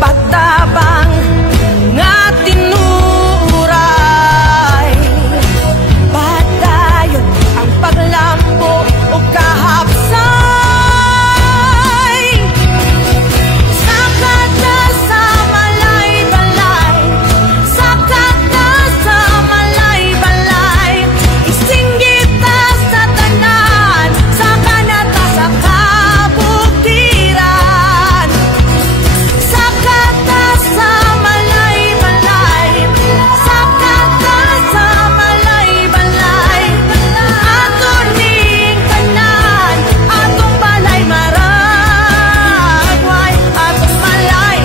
pagtabang nga tinuray. Padayon ang paglambo o kahapsay. Sakat na sa malay-balay, sakat na sa malay-balay. Isinggit ta sa tanan, sa kanata sa kabutiran. Sakat na sa malay-balay, sakat na sa malay-balay. Aton ning tanan, atong balay maragway, atong malay-balay.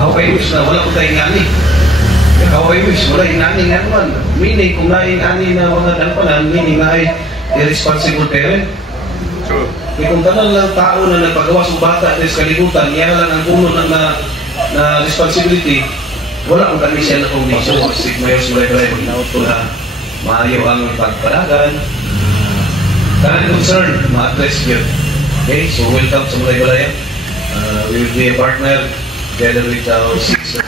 Kaway wish na wala ko tayong ngani. Kaway wish, wala yung ngani nga naman. Meaning, kung naing-ngani na mga dalpanan, meaning na ay irresponsible parent. True. Kung tanang lang tao na nagpagawa sa bata at sa kalibutan, yan lang ang puno na responsibility, wala kung kami siya na kondisyon. Kasi mayos mulay-balay ito na maayaw ang pagpanagan. Kanang concern, ma-address yun. Okay, so welcome sa mulay-balay. We will be a partner together with our 6